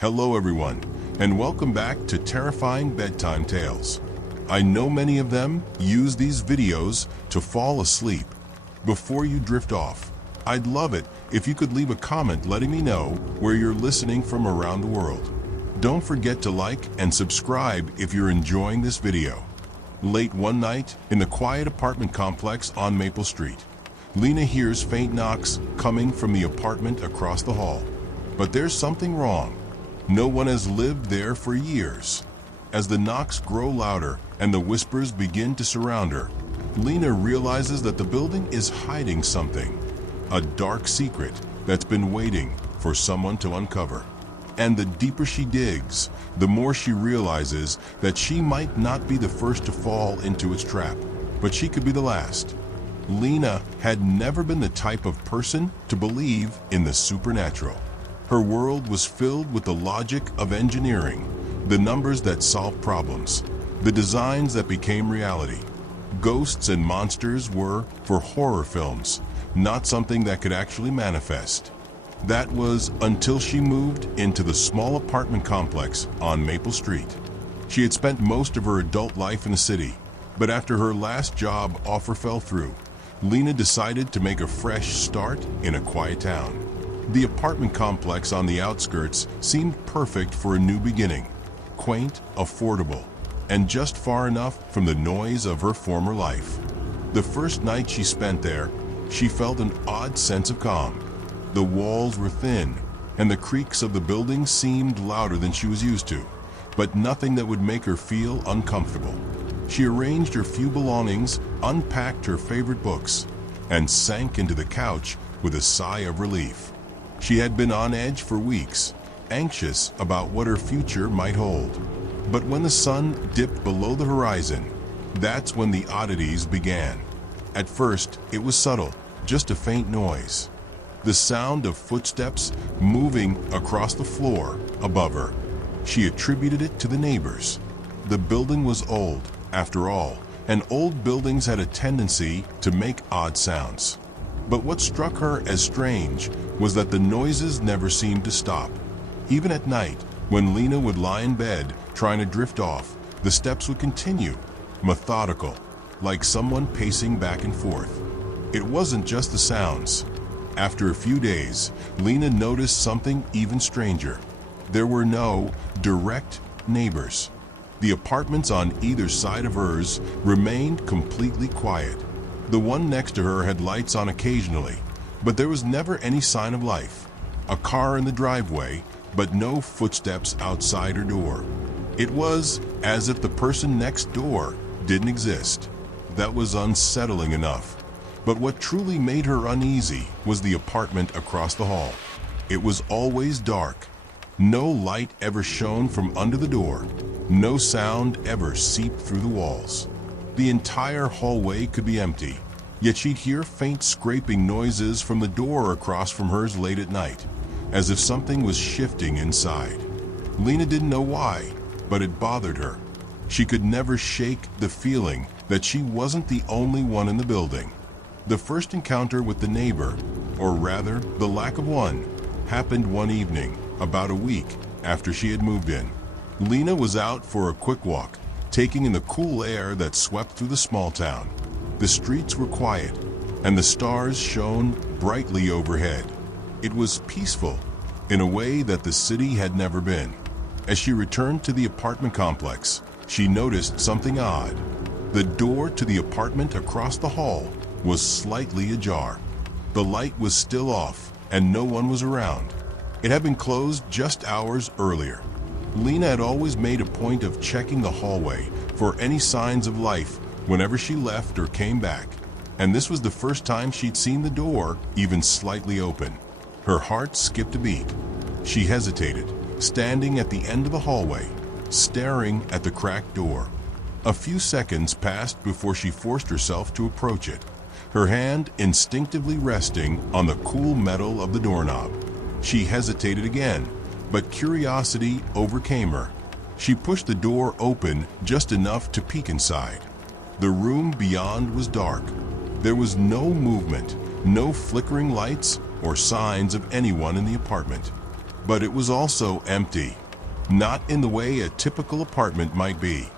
Hello everyone, and welcome back to Terrifying Bedtime Tales. I know many of them use these videos to fall asleep. Before you drift off, I'd love it if you could leave a comment letting me know where you're listening from around the world. Don't forget to like and subscribe if you're enjoying this video. Late one night, in the quiet apartment complex on Maple Street, Lena hears faint knocks coming from the apartment across the hall. But there's something wrong. No one has lived there for years. As the knocks grow louder and the whispers begin to surround her, Lena realizes that the building is hiding something, a dark secret that's been waiting for someone to uncover. And the deeper she digs, the more she realizes that she might not be the first to fall into its trap, but she could be the last. Lena had never been the type of person to believe in the supernatural. Her world was filled with the logic of engineering, the numbers that solved problems, the designs that became reality. Ghosts and monsters were, for horror films, not something that could actually manifest. That was until she moved into the small apartment complex on Maple Street. She had spent most of her adult life in the city, but after her last job offer fell through, Lena decided to make a fresh start in a quiet town. The apartment complex on the outskirts seemed perfect for a new beginning, quaint, affordable, and just far enough from the noise of her former life. The first night she spent there, she felt an odd sense of calm. The walls were thin, and the creaks of the building seemed louder than she was used to, but nothing that would make her feel uncomfortable. She arranged her few belongings, unpacked her favorite books, and sank into the couch with a sigh of relief. She had been on edge for weeks, anxious about what her future might hold. But when the sun dipped below the horizon, that's when the oddities began. At first, it was subtle, just a faint noise. The sound of footsteps moving across the floor above her. She attributed it to the neighbors. The building was old, after all, and old buildings had a tendency to make odd sounds. But what struck her as strange was that the noises never seemed to stop. Even at night, when Lena would lie in bed trying to drift off, the steps would continue, methodical, like someone pacing back and forth. It wasn't just the sounds. After a few days, Lena noticed something even stranger. There were no direct neighbors. The apartments on either side of hers remained completely quiet. The one next to her had lights on occasionally, but there was never any sign of life. A car in the driveway, but no footsteps outside her door. It was as if the person next door didn't exist. That was unsettling enough. But what truly made her uneasy was the apartment across the hall. It was always dark. No light ever shone from under the door. No sound ever seeped through the walls. The entire hallway could be empty, yet she'd hear faint scraping noises from the door across from hers late at night, as if something was shifting inside. Lena didn't know why, but it bothered her. She could never shake the feeling that she wasn't the only one in the building. The first encounter with the neighbor, or rather the lack of one, happened one evening, about a week after she had moved in. Lena was out for a quick walk, taking in the cool air that swept through the small town. The streets were quiet, and the stars shone brightly overhead. It was peaceful, in a way that the city had never been. As she returned to the apartment complex, she noticed something odd. The door to the apartment across the hall was slightly ajar. The light was still off, and no one was around. It had been closed just hours earlier. Lena had always made a point of checking the hallway for any signs of life whenever she left or came back, and this was the first time she'd seen the door even slightly open. Her heart skipped a beat. She hesitated, standing at the end of the hallway, staring at the cracked door. A few seconds passed before she forced herself to approach it, her hand instinctively resting on the cool metal of the doorknob. She hesitated again, but curiosity overcame her. She pushed the door open just enough to peek inside. The room beyond was dark. There was no movement, no flickering lights or signs of anyone in the apartment. But it was also empty. Not in the way a typical apartment might be.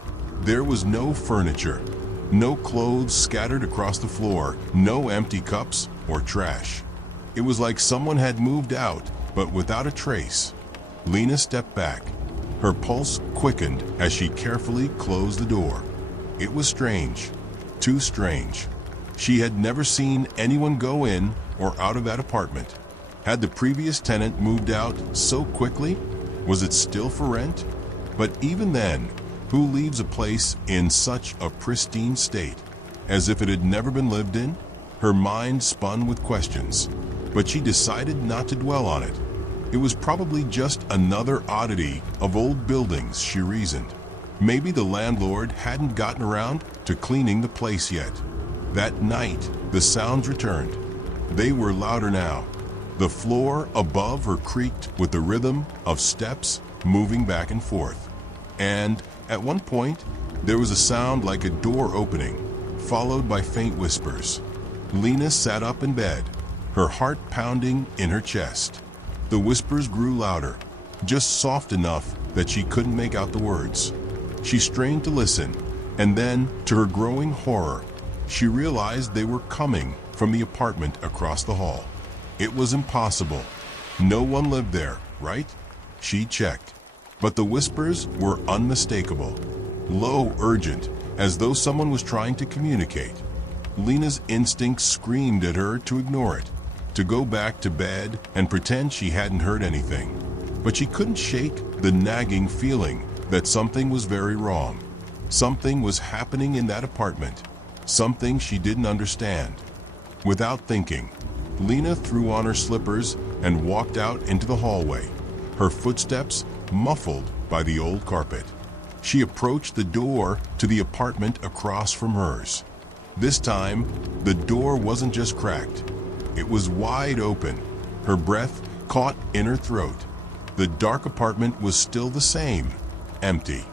There was no furniture, no clothes scattered across the floor, no empty cups or trash. It was like someone had moved out, but without a trace. Lena stepped back. Her pulse quickened as she carefully closed the door. It was strange, too strange. She had never seen anyone go in or out of that apartment. Had the previous tenant moved out so quickly? Was it still for rent? But even then, who leaves a place in such a pristine state, as if it had never been lived in? Her mind spun with questions, but she decided not to dwell on it. It was probably just another oddity of old buildings, she reasoned. Maybe the landlord hadn't gotten around to cleaning the place yet. That night, the sounds returned. They were louder now. The floor above her creaked with the rhythm of steps moving back and forth. And at one point, there was a sound like a door opening, followed by faint whispers. Lena sat up in bed, her heart pounding in her chest. The whispers grew louder, just soft enough that she couldn't make out the words. She strained to listen, and then, to her growing horror, she realized they were coming from the apartment across the hall. It was impossible. No one lived there, right? She checked. But the whispers were unmistakable. Low, urgent, as though someone was trying to communicate. Lena's instinct screamed at her to ignore it, to go back to bed and pretend she hadn't heard anything. But she couldn't shake the nagging feeling that something was very wrong. Something was happening in that apartment. Something she didn't understand. Without thinking, Lena threw on her slippers and walked out into the hallway, her footsteps muffled by the old carpet. She approached the door to the apartment across from hers. This time, the door wasn't just cracked. It was wide open, her breath caught in her throat. The dark apartment was still the same, empty.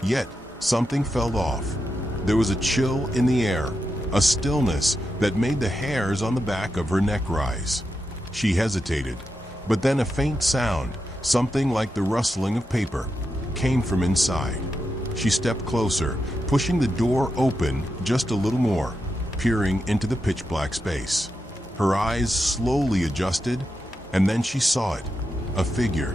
Yet, something felt off. There was a chill in the air, a stillness that made the hairs on the back of her neck rise. She hesitated, but then a faint sound, something like the rustling of paper, came from inside. She stepped closer, pushing the door open just a little more, peering into the pitch-black space. Her eyes slowly adjusted, and then she saw it, a figure,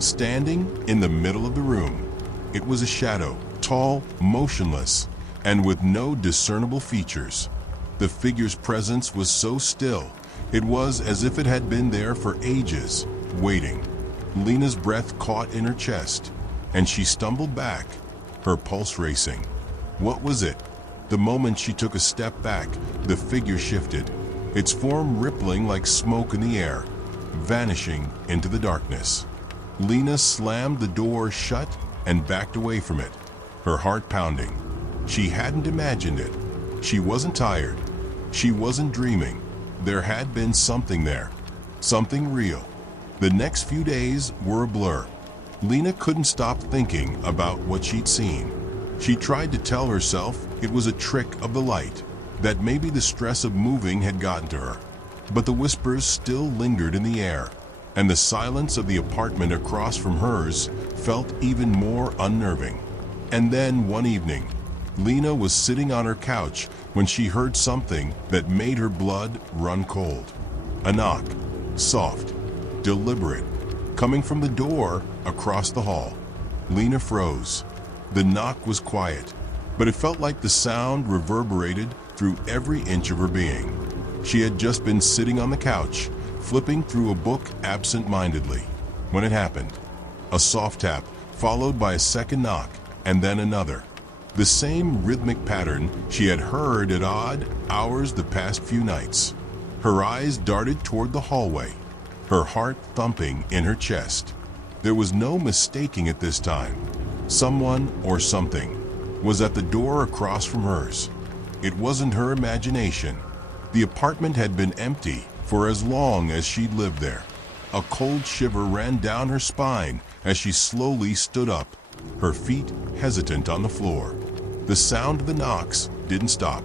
standing in the middle of the room. It was a shadow, tall, motionless, and with no discernible features. The figure's presence was so still, it was as if it had been there for ages, waiting. Lena's breath caught in her chest, and she stumbled back, her pulse racing. What was it? The moment she took a step back, the figure shifted, its form rippling like smoke in the air, vanishing into the darkness. Lena slammed the door shut and backed away from it, her heart pounding. She hadn't imagined it. She wasn't tired. She wasn't dreaming. There had been something there. Something real. The next few days were a blur. Lena couldn't stop thinking about what she'd seen. She tried to tell herself it was a trick of the light, that maybe the stress of moving had gotten to her. But the whispers still lingered in the air, and the silence of the apartment across from hers felt even more unnerving. And then one evening, Lena was sitting on her couch when she heard something that made her blood run cold. A knock, soft, deliberate, coming from the door across the hall. Lena froze. The knock was quiet, but it felt like the sound reverberated through every inch of her being. She had just been sitting on the couch, flipping through a book absent-mindedly, when it happened. A soft tap, followed by a second knock, and then another. The same rhythmic pattern she had heard at odd hours the past few nights. Her eyes darted toward the hallway, her heart thumping in her chest. There was no mistaking it this time. Someone or something was at the door across from hers. It wasn't her imagination. The apartment had been empty for as long as she'd lived there. A cold shiver ran down her spine as she slowly stood up, her feet hesitant on the floor. The sound of the knocks didn't stop.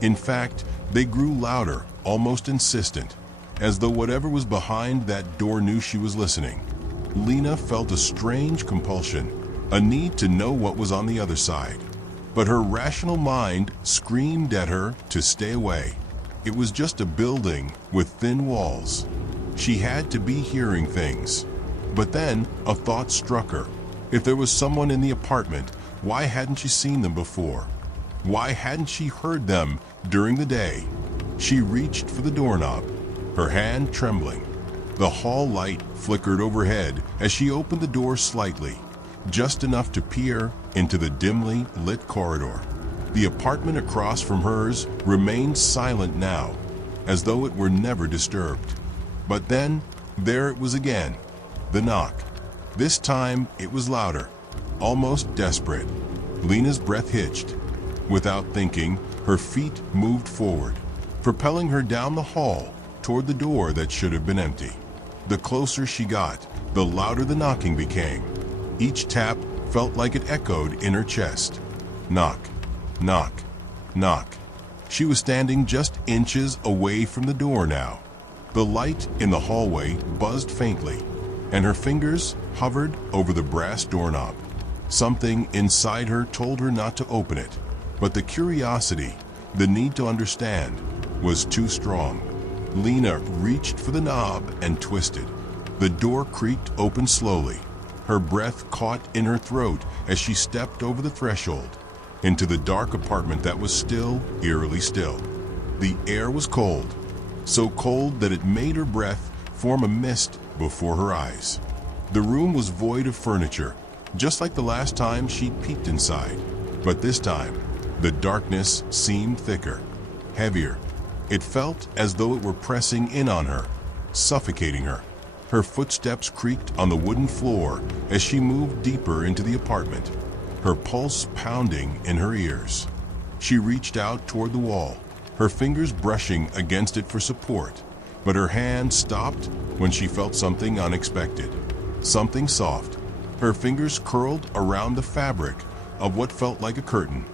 In fact, they grew louder, almost insistent, as though whatever was behind that door knew she was listening. Lena felt a strange compulsion, a need to know what was on the other side. But her rational mind screamed at her to stay away. It was just a building with thin walls. She had to be hearing things. But then a thought struck her. If there was someone in the apartment, why hadn't she seen them before? Why hadn't she heard them during the day? She reached for the doorknob, her hand trembling. The hall light flickered overhead as she opened the door slightly, just enough to peer into the dimly lit corridor. The apartment across from hers remained silent now, as though it were never disturbed. But then, there it was again, the knock. This time, it was louder, almost desperate. Lena's breath hitched. Without thinking, her feet moved forward, propelling her down the hall toward the door that should have been empty. The closer she got, the louder the knocking became. Each tap felt like it echoed in her chest. Knock, knock, knock. She was standing just inches away from the door now. The light in the hallway buzzed faintly, and her fingers hovered over the brass doorknob. Something inside her told her not to open it, but the curiosity, the need to understand, was too strong. Lena reached for the knob and twisted. The door creaked open slowly. Her breath caught in her throat as she stepped over the threshold into the dark apartment that was still, eerily still. The air was cold, so cold that it made her breath form a mist before her eyes. The room was void of furniture, just like the last time she'd peeked inside. But this time, the darkness seemed thicker, heavier. It felt as though it were pressing in on her, suffocating her. Her footsteps creaked on the wooden floor as she moved deeper into the apartment, her pulse pounding in her ears. She reached out toward the wall, her fingers brushing against it for support, but her hand stopped when she felt something unexpected, something soft. Her fingers curled around the fabric of what felt like a curtain.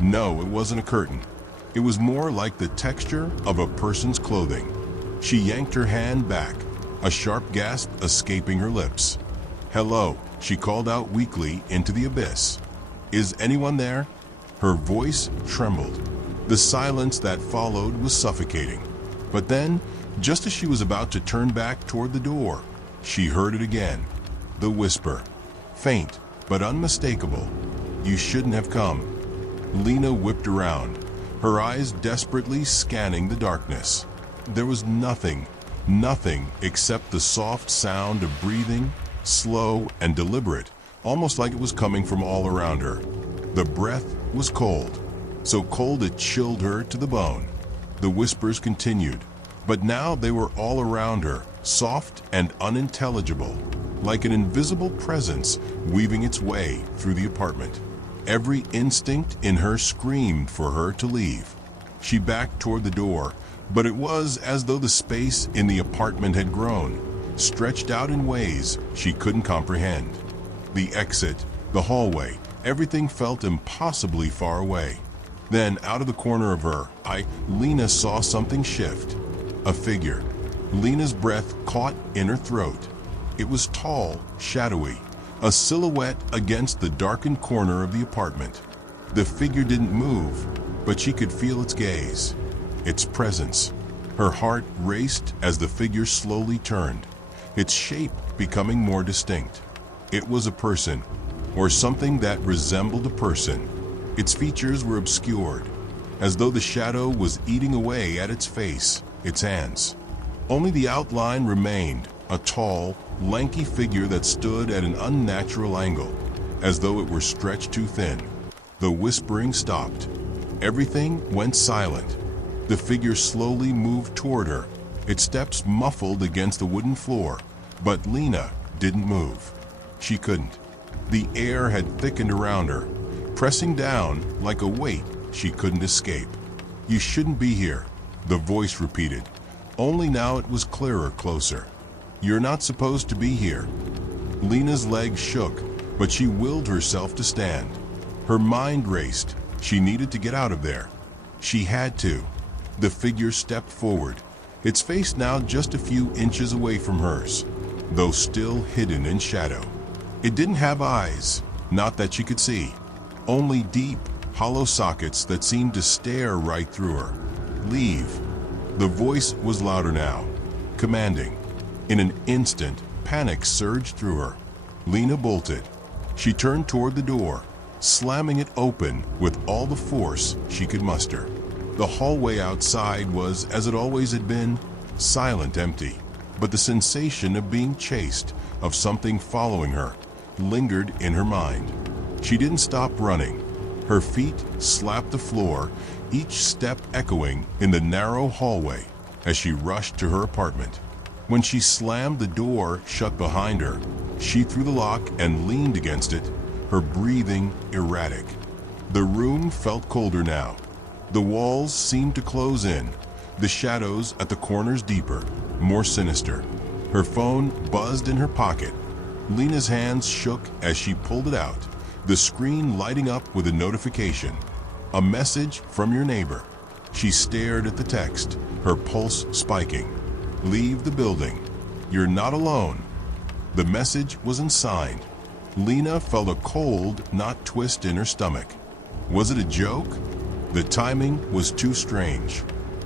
No, it wasn't a curtain. It was more like the texture of a person's clothing. She yanked her hand back, a sharp gasp escaping her lips. "Hello," she called out weakly into the abyss. "Is anyone there?" Her voice trembled. The silence that followed was suffocating. But then, just as she was about to turn back toward the door, she heard it again. The whisper, faint but unmistakable. "You shouldn't have come." Lena whipped around, her eyes desperately scanning the darkness. There was nothing except the soft sound of breathing, slow and deliberate, almost like it was coming from all around her. The breath was cold, so cold it chilled her to the bone. The whispers continued, but now they were all around her, soft and unintelligible, like an invisible presence weaving its way through the apartment. Every instinct in her screamed for her to leave. She backed toward the door, but it was as though the space in the apartment had grown, stretched out in ways she couldn't comprehend. The exit, the hallway, everything felt impossibly far away. Then, out of the corner of her eye, Lena saw something shift. A figure. Lena's breath caught in her throat. It was tall, shadowy, a silhouette against the darkened corner of the apartment. The figure didn't move, but she could feel its gaze, its presence. Her heart raced as the figure slowly turned, its shape becoming more distinct. It was a person, or something that resembled a person. Its features were obscured, as though the shadow was eating away at its face, its hands. Only the outline remained, a tall, lanky figure that stood at an unnatural angle, as though it were stretched too thin. The whispering stopped. Everything went silent. The figure slowly moved toward her, its steps muffled against the wooden floor, but Lena didn't move. She couldn't. The air had thickened around her, pressing down like a weight she couldn't escape. "You shouldn't be here," the voice repeated, only now it was clearer, closer. "You're not supposed to be here." Lena's legs shook, but she willed herself to stand. Her mind raced. She needed to get out of there. She had to. The figure stepped forward, its face now just a few inches away from hers. though still hidden in shadow. It didn't have eyes, not that she could see, only deep, hollow sockets that seemed to stare right through her. Leave. The voice was louder now, commanding. In an instant, panic surged through her. Lena bolted. She turned toward the door, slamming it open with all the force she could muster. The hallway outside was, as it always had been, silent, empty, but the sensation of being chased, of something following her, lingered in her mind. She didn't stop running. Her feet slapped the floor, each step echoing in the narrow hallway as she rushed to her apartment. When she slammed the door shut behind her, she threw the lock and leaned against it, her breathing erratic. The room felt colder now. The walls seemed to close in, the shadows at the corners deeper, more sinister. Her phone buzzed in her pocket. Lena's hands shook as she pulled it out, the screen lighting up with a notification. A message from your neighbor. She stared at the text, her pulse spiking. Leave the building. You're not alone. The message wasn't signed. Lena felt a cold, not twist in her stomach. Was it a joke? The timing was too strange.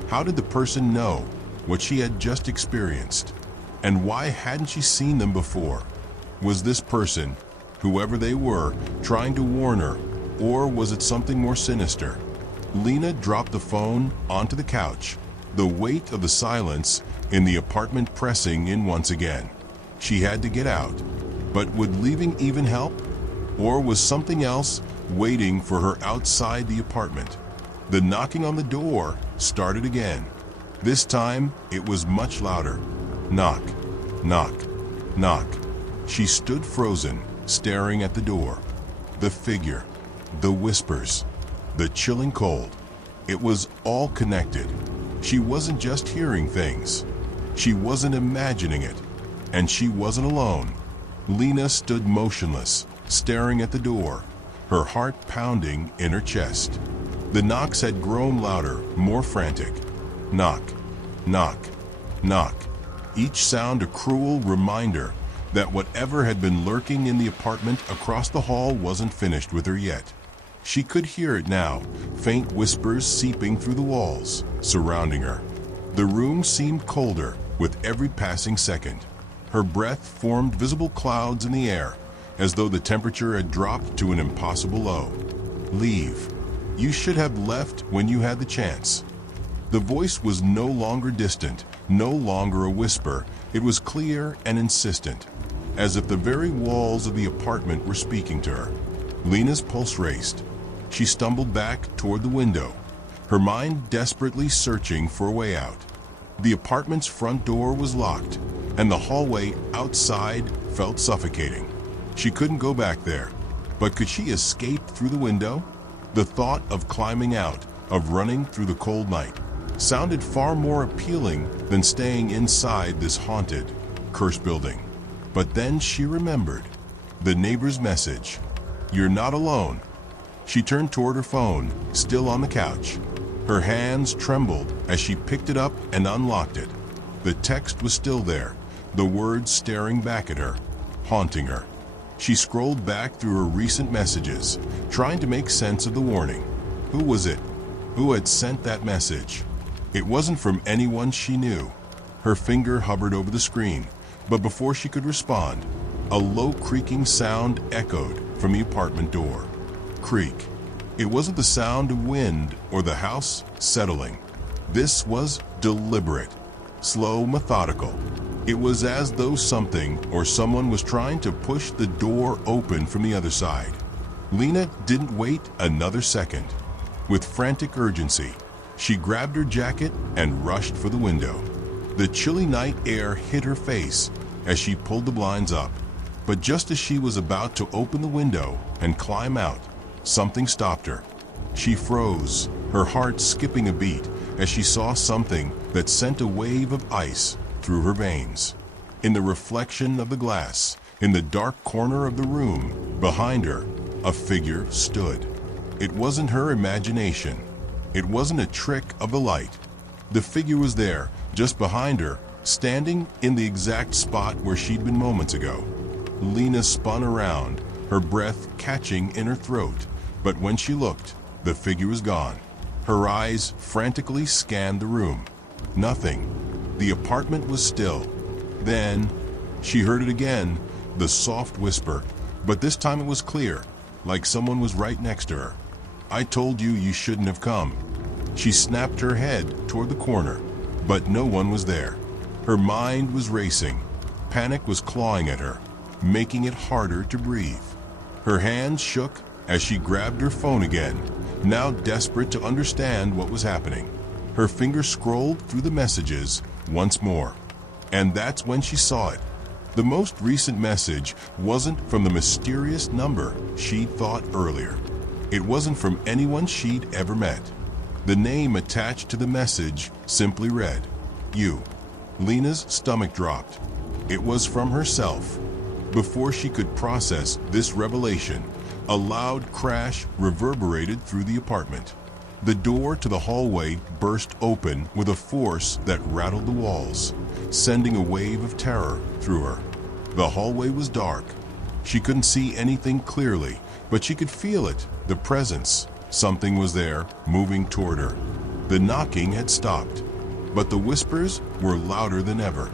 How did the person know what she had just experienced? And why hadn't she seen them before? Was this person, whoever they were, trying to warn her, or was it something more sinister? Lena dropped the phone onto the couch, the weight of the silence in the apartment pressing in once again. She had to get out, but would leaving even help? Or was something else waiting for her outside the apartment? The knocking on the door started again. This time, it was much louder. Knock, knock, knock. She stood frozen, staring at the door. The figure, the whispers, the chilling cold. It was all connected. She wasn't just hearing things. She wasn't imagining it. And she wasn't alone. Lena stood motionless, staring at the door, her heart pounding in her chest. The knocks had grown louder, more frantic. Knock, knock, knock. Each sound a cruel reminder that whatever had been lurking in the apartment across the hall wasn't finished with her yet. She could hear it now, faint whispers seeping through the walls, surrounding her. The room seemed colder with every passing second. Her breath formed visible clouds in the air, as though the temperature had dropped to an impossible low. Leave. You should have left when you had the chance. The voice was no longer distant, no longer a whisper. It was clear and insistent, as if the very walls of the apartment were speaking to her. Lena's pulse raced. She stumbled back toward the window, her mind desperately searching for a way out. The apartment's front door was locked, and the hallway outside felt suffocating. She couldn't go back there, but could she escape through the window? The thought of climbing out, of running through the cold night, sounded far more appealing than staying inside this haunted, cursed building. But then she remembered the neighbor's message. You're not alone. She turned toward her phone, still on the couch. Her hands trembled as she picked it up and unlocked it. The text was still there, the words staring back at her, haunting her. She scrolled back through her recent messages, trying to make sense of the warning. Who was it? Who had sent that message? It wasn't from anyone she knew. Her finger hovered over the screen, but before she could respond, a low creaking sound echoed from the apartment door. Creak. It wasn't the sound of wind or the house settling. This was deliberate, slow, methodical. It was as though something or someone was trying to push the door open from the other side. Lena didn't wait another second. With frantic urgency, she grabbed her jacket and rushed for the window. The chilly night air hit her face as she pulled the blinds up. But just as she was about to open the window and climb out, something stopped her. She froze, her heart skipping a beat as she saw something that sent a wave of ice through her veins. In the reflection of the glass, in the dark corner of the room, behind her, a figure stood. It wasn't her imagination. It wasn't a trick of the light. The figure was there, just behind her, standing in the exact spot where she'd been moments ago. Lena spun around, her breath catching in her throat, but when she looked, the figure was gone. Her eyes frantically scanned the room. Nothing. The apartment was still. Then, she heard it again, the soft whisper, but this time it was clear, like someone was right next to her. "I told you you shouldn't have come." She snapped her head toward the corner, but no one was there. Her mind was racing. Panic was clawing at her, making it harder to breathe. Her hands shook as she grabbed her phone again, now desperate to understand what was happening. Her fingers scrolled through the messages once more, and that's when she saw it. The most recent message wasn't from the mysterious number she'd thought earlier. It wasn't from anyone she'd ever met. The name attached to the message simply read, "You." Lena's stomach dropped. It was from herself. Before she could process this revelation, a loud crash reverberated through the apartment. The door to the hallway burst open with a force that rattled the walls, sending a wave of terror through her. The hallway was dark. She couldn't see anything clearly, but she could feel it, the presence. Something was there, moving toward her. The knocking had stopped, but the whispers were louder than ever.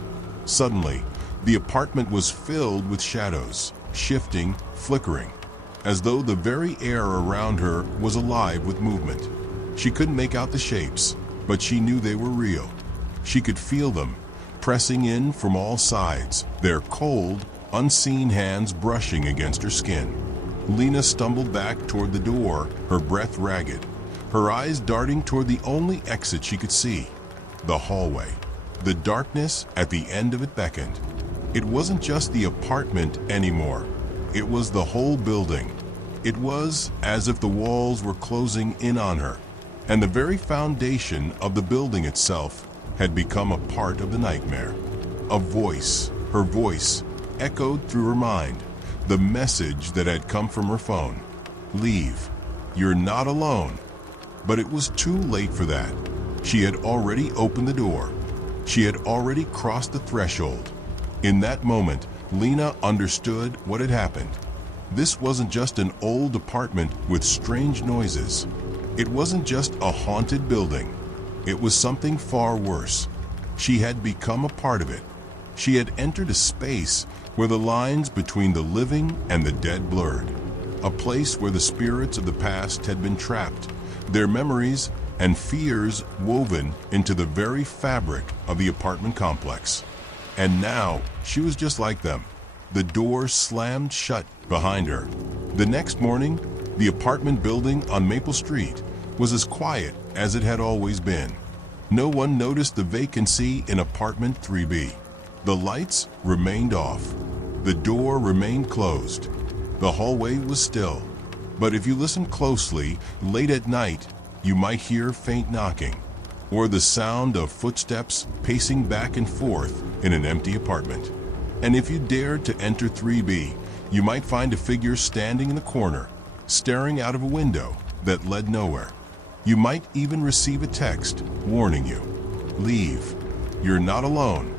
Suddenly, the apartment was filled with shadows, shifting, flickering, as though the very air around her was alive with movement. She couldn't make out the shapes, but she knew they were real. She could feel them, pressing in from all sides, their cold, unseen hands brushing against her skin. Lena stumbled back toward the door, her breath ragged, her eyes darting toward the only exit she could see, the hallway. The darkness at the end of it beckoned. It wasn't just the apartment anymore. It was the whole building. It was as if the walls were closing in on her, and the very foundation of the building itself had become a part of the nightmare. A voice, her voice, echoed through her mind, the message that had come from her phone. "Leave. You're not alone." But it was too late for that. She had already opened the door. She had already crossed the threshold. In that moment, Lena understood what had happened. This wasn't just an old apartment with strange noises. It wasn't just a haunted building. It was something far worse. She had become a part of it. She had entered a space where the lines between the living and the dead blurred. A place where the spirits of the past had been trapped, their memories and fears woven into the very fabric of the apartment complex. And now, she was just like them. The door slammed shut behind her. The next morning, the apartment building on Maple Street was as quiet as it had always been. No one noticed the vacancy in apartment 3B. The lights remained off. The door remained closed. The hallway was still. But if you listen closely, late at night, you might hear faint knocking, or the sound of footsteps pacing back and forth in an empty apartment. And if you dared to enter 3B, you might find a figure standing in the corner, staring out of a window that led nowhere. You might even receive a text warning you, "Leave. You're not alone."